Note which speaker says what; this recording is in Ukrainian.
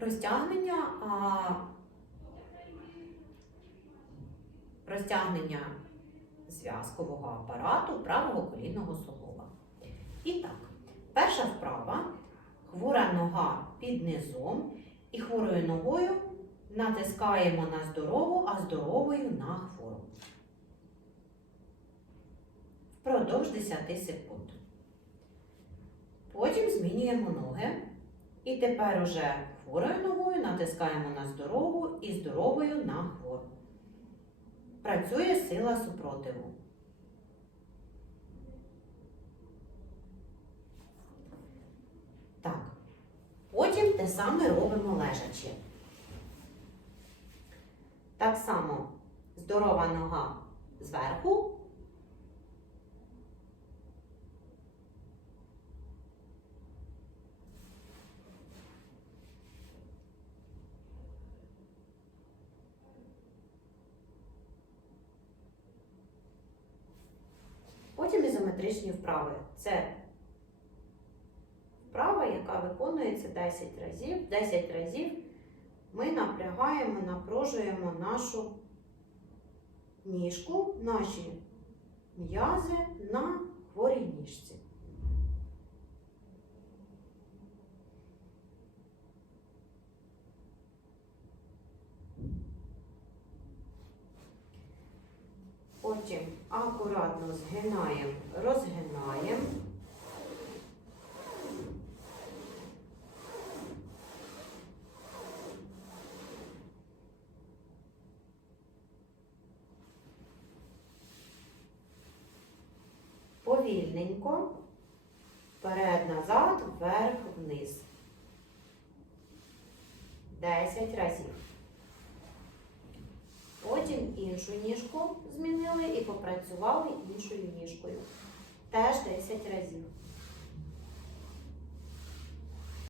Speaker 1: Розтягнення, а, розтягнення зв'язкового апарату правого колінного суглоба. І так, перша вправа. Хвора нога під низом і хворою ногою натискаємо на здорову, а здоровою на хвору. Впродовж 10 секунд. Потім змінюємо ноги. І тепер уже хворою ногою натискаємо на здорову і здоровою на хвору. Працює сила супротиву. Так. Потім те саме робимо лежачи. Так само здорова нога зверху. Потім ізометричні вправи. Це вправа, яка виконується 10 разів. 10 разів ми напрягаємо, напружуємо нашу ніжку, наші м'язи на хворій ніжці. Потім акуратно згинаємо, розгинаємо. Повільненько, вперед, назад, вверх, вниз. 10 разів. Потім іншу ніжку змінили і попрацювали іншою ніжкою. Теж 10 разів.